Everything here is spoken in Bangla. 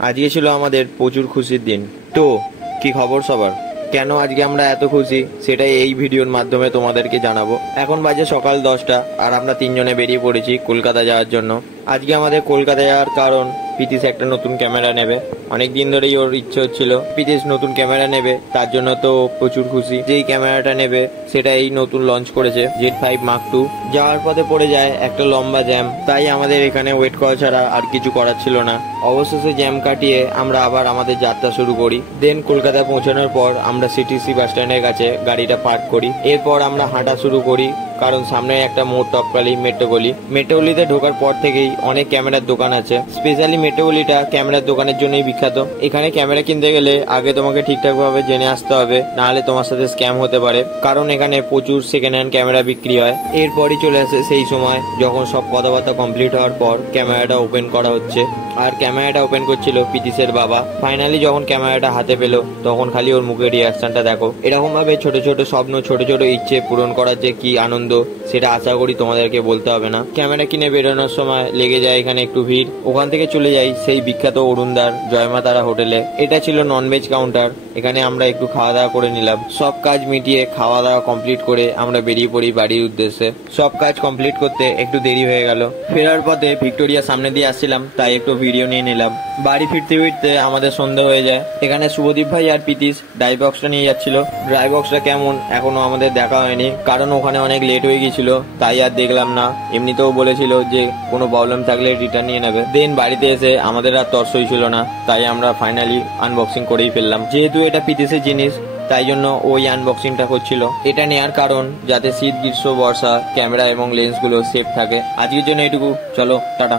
আজকে ছিল আমাদের প্রচুর খুশির দিন। তো কি খবর সবার? কেন আজকে আমরা এত খুশি সেটাই এই ভিডিওর মাধ্যমে তোমাদেরকে জানাবো। এখন বাজে সকাল 10টা আর আমরা তিনজনে বেরিয়ে পড়েছি কলকাতা যাওয়ার জন্য। আজকে আমাদের কলকাতা যাওয়ার কারণ পিতিশ একটা নতুন ক্যামেরা নেবে। অনেক দিন ধরেই ওর ইচ্ছে হচ্ছিল পিতিশ নতুন ক্যামেরা নেবে, তার জন্য তো প্রচুর খুশি। যেই ক্যামেরাটা নেবে সেটা এই নতুন লঞ্চ করেছে Z5 Mark II। যাওয়ার পথে পড়ে যায় একটা লম্বা জ্যাম, তাই আমাদের এখানে ওয়েট করা ছাড়া আর কিছু করার ছিল না। অবশেষে জ্যাম কাটিয়ে আমরা আবার আমাদের যাত্রা শুরু করি। দেন কলকাতা পৌঁছানোর পর আমরা সিটিসি বাস স্ট্যান্ডের কাছে গাড়িটা পার্ক করি। এরপর আমরা হাঁটা শুরু করি, কারণ সামনে একটা মোড় টপকালি মেট্রোগলি। মেট্রোগলিতে ঢোকার পর থেকেই অনেক ক্যামেরার দোকান আছে। স্পেশালি মেট্রোগলিটা ক্যামেরার দোকানের জন্যই বিখ্যাত। এখানে ক্যামেরা কিনতে গেলে আগে তোমাকে ঠিকঠাক ভাবে জেনে আসতে হবে, নাহলে তোমার সাথে স্ক্যাম হতে পারে, কারণ এখানে প্রচুর সেকেন্ড হ্যান্ড ক্যামেরা বিক্রি হয়। এরপরই চলে আসে সেই সময় যখন সব কথাবার্তা কমপ্লিট হওয়ার পর ক্যামেরাটা ওপেন করা হচ্ছে। আর ক্যামেরাটা ওপেন করছিল পিতিশের বাবা। ফাইনালি যখন ক্যামেরাটা হাতে পেলো তখন খালি ওর মুখের রিয়াকশনটা দেখো। এরকম ভাবে ছোট ছোট স্বপ্ন, ছোট ছোট ইচ্ছে পূরণ করার যে কি আনন্দ সেটা আশা করি তোমাদেরকে বলতে হবে না। ক্যামেরা কিনে বেরোনোর সময় লেগে যায় এখানে একটু ভিড়। ওখান থেকে চলে যাই সেই বিখ্যাত অরুণদার জয়মা তারা হোটেলে। এটা ছিল ননভেজ কাউন্টার। এখানে আমরা একটু খাওয়া দাওয়া করে নিলাম। সব কাজ মিটিয়ে খাওয়া দাওয়া কমপ্লিট করে আমরা বেরিয়ে পড়ি বাড়ির উদ্দেশ্যে। সব কাজ কমপ্লিট করতে একটু দেরি হয়ে গেল। ফেরার পথে ভিক্টোরিয়া সামনে দিয়ে আসছিলাম, তাই একটু ভিডিও নিয়ে নিলাম। বাড়ি ফিরতে ফিরতে আমাদের সন্ধ্যা হয়ে যায়। এখানে শুভদীপ ভাই আর পিতিশ ড্রাই বক্সটা নিয়ে যাচ্ছিল। ড্রাই বক্সটা কেমন এখনো আমাদের দেখা হয়নি, কারণ ওখানে অনেক লেট হয়ে গেছিল, তাই আর দেখলাম না। এমনিতেও বলেছিল যে কোনো প্রবলেম থাকলে রিটার্ন নিয়ে নেবে। দেন বাড়িতে এসে আমাদের আর তর্সই ছিল না, তাই আমরা ফাইনালি আনবক্সিং করেই ফেললাম। যেহেতু এটা পিতিশের জিনিস তাই জন্য ওই আনবক্সিংটা করছিল। এটা নেওয়ার কারণ যাতে শীত, গ্রীষ্ম, বর্ষা ক্যামেরা এবং লেন্সগুলো সেফ থাকে। আজকের জন্য এটুকু, চলো টাটা।